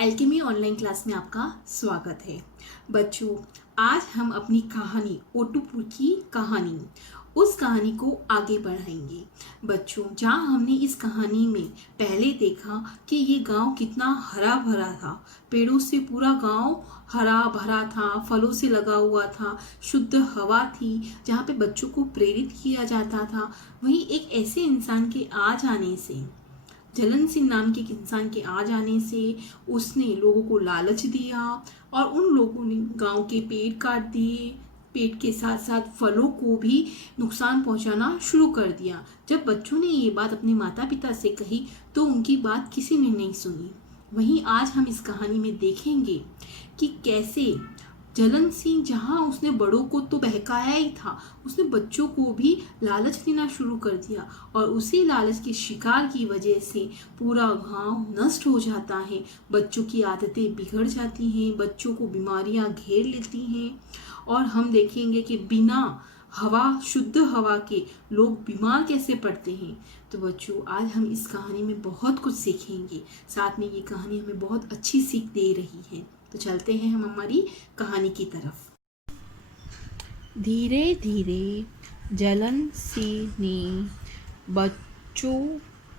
Alchemy online class में आपका स्वागत है। बच्चों, आज हम अपनी कहानी ओटूपुर की कहानी उस कहानी को आगे बढ़ाएंगे। बच्चों, जहाँ हमने इस कहानी में पहले देखा कि ये गांव कितना हरा भरा था, पेड़ों से पूरा गांव हरा भरा था, फलों से लगा हुआ था, शुद्ध हवा थी जहाँ पे बच्चों को प्रेरित किया जाता था। वहीं एक ऐसे इंसान के आ जाने से, जलन सिंह नाम के एक इंसान के आ जाने से उसने लोगों को लालच दिया और उन लोगों ने गांव के पेड़ काट दिए। पेड़ के साथ साथ फलों को भी नुकसान पहुंचाना शुरू कर दिया। जब बच्चों ने ये बात अपने माता पिता से कही तो उनकी बात किसी ने नहीं सुनी। वहीं आज हम इस कहानी में देखेंगे कि कैसे जलन सिंह, जहाँ उसने बड़ों को तो बहकाया ही था, उसने बच्चों को भी लालच देना शुरू कर दिया और उसी लालच के शिकार की वजह से पूरा गांव नष्ट हो जाता है। बच्चों की आदतें बिगड़ जाती हैं, बच्चों को बीमारियां घेर लेती हैं और हम देखेंगे कि बिना हवा, शुद्ध हवा के लोग बीमार कैसे पड़ते हैं। तो बच्चों, आज हम इस कहानी में बहुत कुछ सीखेंगे, साथ में ये कहानी हमें बहुत अच्छी सीख दे रही है। तो चलते हैं हम हमारी कहानी की तरफ। धीरे धीरे जलन सिंह ने बच्चों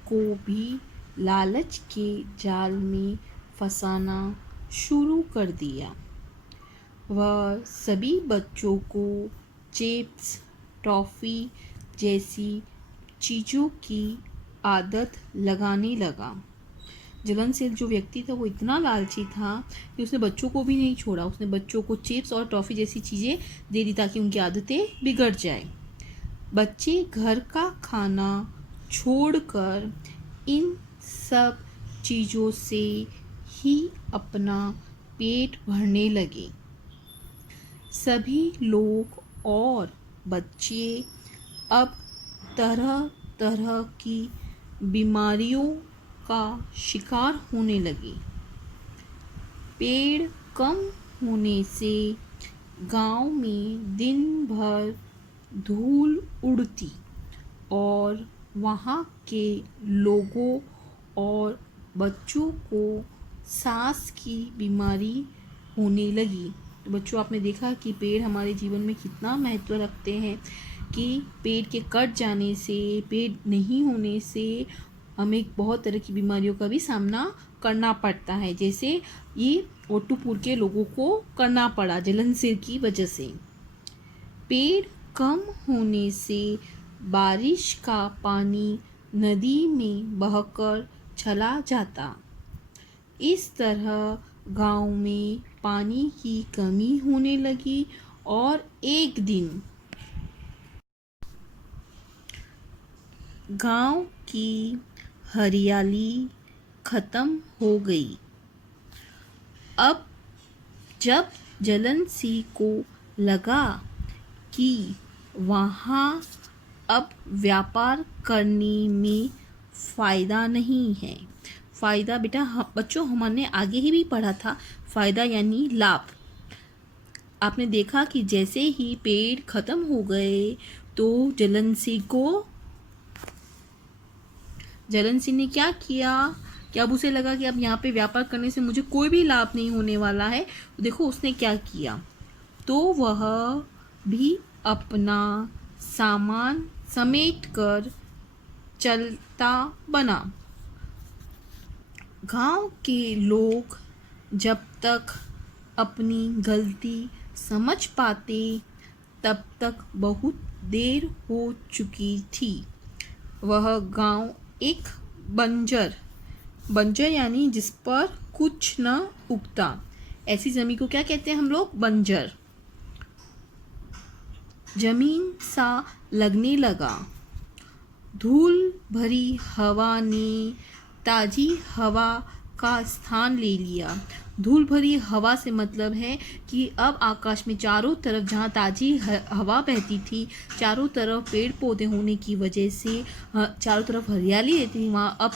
को भी लालच के जाल में फंसाना शुरू कर दिया। वह सभी बच्चों को चिप्स, टॉफ़ी जैसी चीज़ों की आदत लगाने लगा। जलन सिंह जो व्यक्ति था वो इतना लालची था कि उसने बच्चों को भी नहीं छोड़ा। उसने बच्चों को चिप्स और टॉफ़ी जैसी चीज़ें दे दी ताकि उनकी आदतें बिगड़ जाए। बच्चे घर का खाना छोड़कर इन सब चीज़ों से ही अपना पेट भरने लगे। सभी लोग और बच्चे अब तरह तरह की बीमारियों का शिकार होने लगे। पेड़ कम होने से गांव में दिन भर धूल उड़ती और वहाँ के लोगों और बच्चों को सांस की बीमारी होने लगी। तो बच्चों, आपने देखा कि पेड़ हमारे जीवन में कितना महत्व रखते हैं कि पेड़ के कट जाने से, पेड़ नहीं होने से हमें बहुत तरह की बीमारियों का भी सामना करना पड़ता है, जैसे ये ओटूपुर के लोगों को करना पड़ा जलन सिंह की वजह से। पेड़ कम होने से बारिश का पानी नदी में बहकर चला जाता। इस तरह गांव में पानी की कमी होने लगी और एक दिन गांव की हरियाली खत्म हो गई। अब जब जलन सिंह को लगा कि वहाँ अब व्यापार करने में फ़ायदा नहीं है। फ़ायदा बेटा बच्चों हमने आगे ही भी पढ़ा था, फ़ायदा यानी लाभ। आपने देखा कि जैसे ही पेड़ ख़त्म हो गए तो जलन सिंह ने क्या किया कि अब उसे लगा कि अब यहाँ पे व्यापार करने से मुझे कोई भी लाभ नहीं होने वाला है। तो देखो उसने क्या किया, तो वह भी अपना सामान समेट कर चलता बना। गांव के लोग जब तक अपनी गलती समझ पाते तब तक बहुत देर हो चुकी थी। वह गांव एक बंजर यानी जिस पर कुछ न उगता, ऐसी ज़मीन को क्या कहते हैं हम लोग? बंजर जमीन सा लगने लगा। धूल भरी हवा ने ताज़ी हवा का स्थान ले लिया। धूल भरी हवा से मतलब है कि अब आकाश में चारों तरफ, जहाँ ताज़ी हवा बहती थी, चारों तरफ पेड़ पौधे होने की वजह से चारों तरफ हरियाली रहती थी, वहाँ अब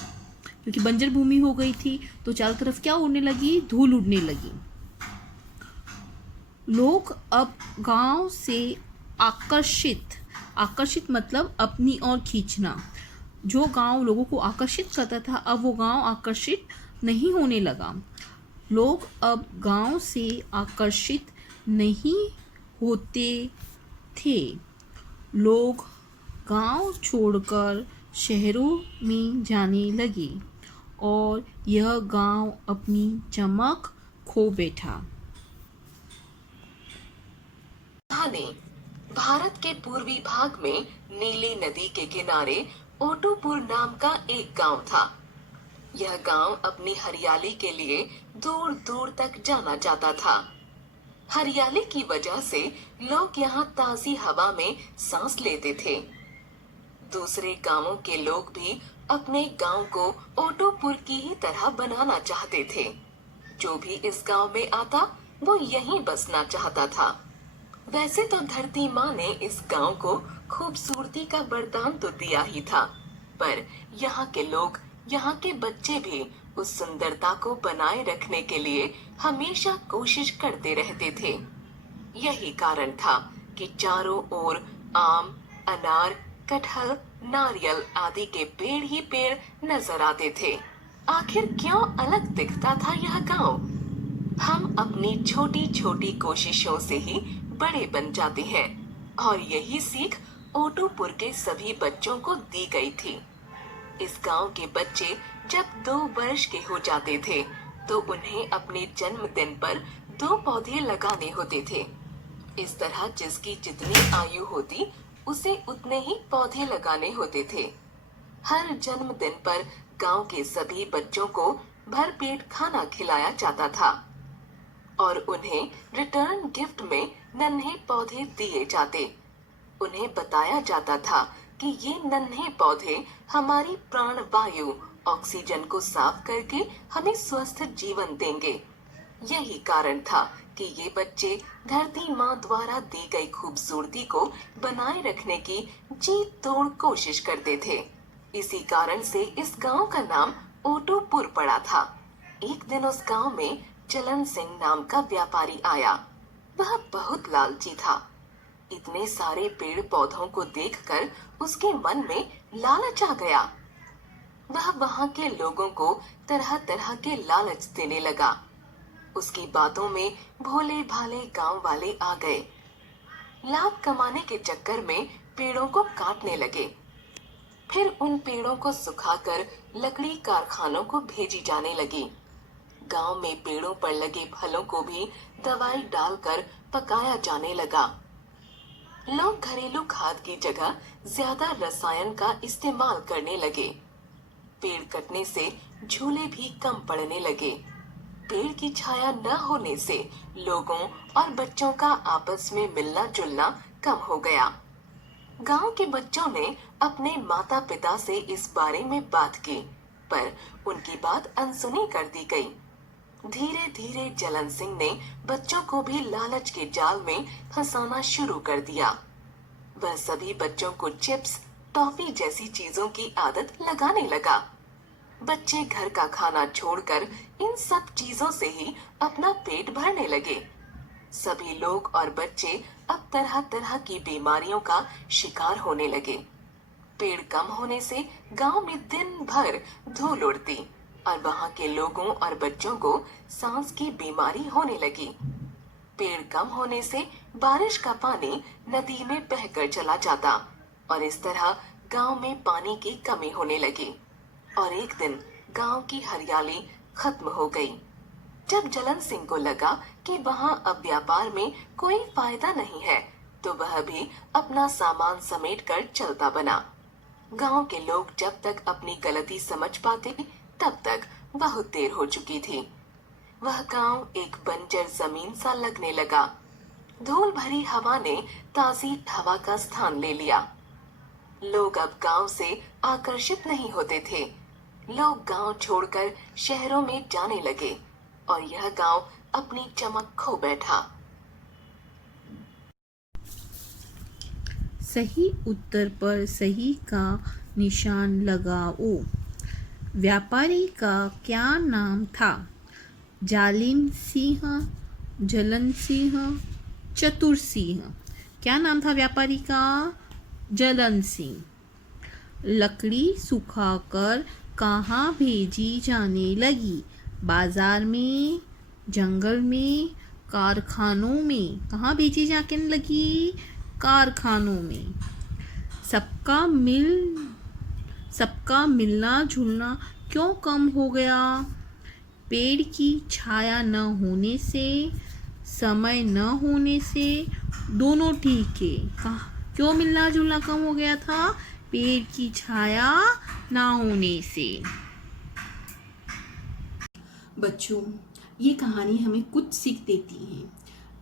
क्योंकि बंजर भूमि हो गई थी तो चारों तरफ क्या उड़ने लगी? धूल उड़ने लगी। लोग अब गांव से आकर्षित मतलब अपनी ओर खींचना। जो गांव लोगों को आकर्षित करता था अब वो गांव आकर्षित नहीं होने लगा। लोग अब गांव से आकर्षित नहीं होते थे। लोग गांव छोड़कर शहरों में जाने लगे और यह गांव अपनी चमक खो बैठा। कहानी। भारत के पूर्वी भाग में नीली नदी के किनारे ओटोपुर नाम का एक गांव था। यह गांव अपनी हरियाली के लिए दूर दूर तक जाना जाता था। हरियाली की वजह से लोग यहाँ ताजी हवा में सांस लेते थे। दूसरे गांवों के लोग भी अपने गांव को ओटोपुर की ही तरह बनाना चाहते थे। जो भी इस गांव में आता वो यहीं बसना चाहता था। वैसे तो धरती माँ ने इस गांव को खूबसूरती का वरदान तो दिया ही था, पर यहाँ के लोग, यहाँ के बच्चे भी उस सुंदरता को बनाए रखने के लिए हमेशा कोशिश करते रहते थे। यही कारण था कि चारों ओर आम, अनार, कटहल, नारियल आदि के पेड़ ही पेड़ नजर आते थे। आखिर क्यों अलग दिखता था यह गांव? हम अपनी छोटी छोटी कोशिशों से ही बड़े बन जाते हैं, और यही सीख ओटोपुर के सभी बच्चों को दी गई थी। इस गांव के बच्चे जब 2 वर्ष के हो जाते थे तो उन्हें अपने जन्मदिन पर 2 पौधे लगाने होते थे। इस तरह जिसकी जितनी आयु होती उसे उतने ही पौधे लगाने होते थे। हर जन्मदिन पर गांव के सभी बच्चों को भरपेट खाना खिलाया जाता था और उन्हें रिटर्न गिफ्ट में नन्हे पौधे दिए जाते। उन्हें बताया जाता था कि ये नन्हे पौधे हमारी प्राण वायु ऑक्सीजन को साफ करके हमें स्वस्थ जीवन देंगे। यही कारण था कि ये बच्चे धरती माँ द्वारा दी गई खूबसूरती को बनाए रखने की जी तोड़ कोशिश करते थे। इसी कारण से इस गांव का नाम ओटोपुर पड़ा था। एक दिन उस गांव में जलन सिंह नाम का व्यापारी आया। वह बहुत लालची था। इतने सारे पेड़ पौधों को देखकर उसके मन में लालच आ गया। वह वहां के लोगों को तरह तरह के लालच देने लगा। उसकी बातों में भोले भाले गांव वाले आ गए। लाभ कमाने के चक्कर में पेड़ों को काटने लगे। फिर उन पेड़ों को सुखाकर लकड़ी कारखानों को भेजी जाने लगी। गांव में पेड़ों पर लगे फलों को भी दवाई डालकर पकाया जाने लगा। लोग घरेलू खाद की जगह ज्यादा रसायन का इस्तेमाल करने लगे। पेड़ कटने से झूले भी कम पड़ने लगे। पेड़ की छाया न होने से लोगों और बच्चों का आपस में मिलना जुलना कम हो गया। गांव के बच्चों ने अपने माता पिता से इस बारे में बात की, पर उनकी बात अनसुनी कर दी गई। धीरे धीरे जलन सिंह ने बच्चों को भी लालच के जाल में फंसाना शुरू कर दिया। वह सभी बच्चों को चिप्स, टॉफी जैसी चीजों की आदत लगाने लगा। बच्चे घर का खाना छोड़कर इन सब चीजों से ही अपना पेट भरने लगे। सभी लोग और बच्चे अब तरह तरह की बीमारियों का शिकार होने लगे। पेड़ कम होने से गांव में दिन भर धूल उड़ती और वहां के लोगों और बच्चों को सांस की बीमारी होने लगी। पेड़ कम होने से बारिश का पानी नदी में बहकर चला जाता और इस तरह गांव में पानी की कमी होने लगी और एक दिन गांव की हरियाली खत्म हो गई। जब जलन सिंह को लगा कि वहां अब व्यापार में कोई फायदा नहीं है, तो वह भी अपना सामान समेटकर चलता बना। गांव के लोग जब तक अपनी गलती समझ पाते तब तक बहुत देर हो चुकी थी। वह गांव एक बंजर जमीन सा लगने लगा। धूल भरी हवा ने ताजी हवा का स्थान ले लिया। लोग अब गांव से आकर्षित नहीं होते थे। लोग गांव छोड़कर शहरों में जाने लगे और यह गांव अपनी चमक खो बैठा। सही उत्तर पर सही का निशान लगाओ। व्यापारी का क्या नाम था? जालिम सिंह, जलन सिंह, चतुर सिंह। क्या नाम था व्यापारी का? जलन सिंह। लकड़ी सुखाकर कहाँ भेजी जाने लगी? बाजार में, जंगल में, कारखानों में। कहाँ भेजी जाने लगी? कारखानों में। सबका मिलना जुलना क्यों कम हो गया? पेड़ की छाया न होने से, समय न होने से, दोनों ठीक है। क्यों मिलना जुलना कम हो गया था? पेड़ की छाया ना होने से। बच्चों, ये कहानी हमें कुछ सीख देती है।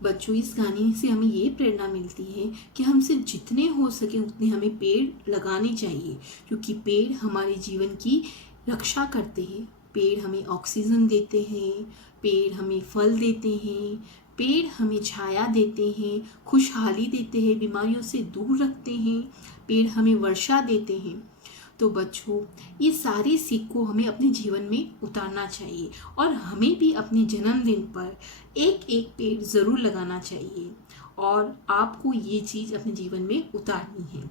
बच्चों, इस कहानी से हमें ये प्रेरणा मिलती है कि हमसे जितने हो सके उतने हमें पेड़ लगाने चाहिए, क्योंकि पेड़ हमारे जीवन की रक्षा करते हैं। पेड़ हमें ऑक्सीजन देते हैं, पेड़ हमें फल देते हैं, पेड़ हमें छाया देते हैं, खुशहाली देते हैं, बीमारियों से दूर रखते हैं, पेड़ हमें वर्षा देते हैं। तो बच्चों, ये सारी सीख को हमें अपने जीवन में उतारना चाहिए और हमें भी अपने जन्मदिन पर एक एक पेड़ ज़रूर लगाना चाहिए और आपको ये चीज़ अपने जीवन में उतारनी है।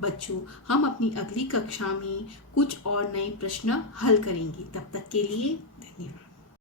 बच्चों, हम अपनी अगली कक्षा में कुछ और नए प्रश्न हल करेंगे। तब तक के लिए धन्यवाद।